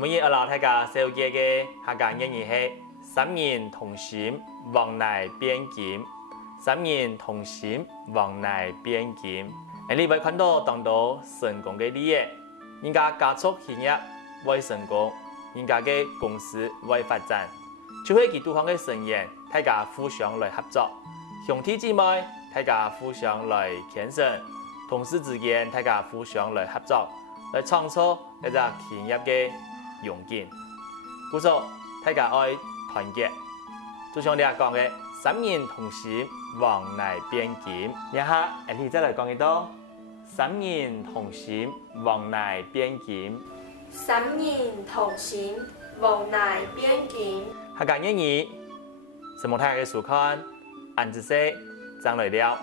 今日我老大家小姐嘅客家谚语係三人同心，往來變金；三人同心，往來變金。你會看到當到成功嘅例子，人家加速企業會成功，人家嘅公司會發展，就係佢對方嘅成員，大家互相來合作，兄弟姊妹大家互相來牽手，同事之間大家互相來合作，來創造一個企業嘅榮景。故所大家愛團結，就像你講嘅，三人同心，往來變金。一下，你再來講一道，三人同心，往來變金。三人同心，往來變金。客家谚語，什麼睇嘅書看，按住些，將來了。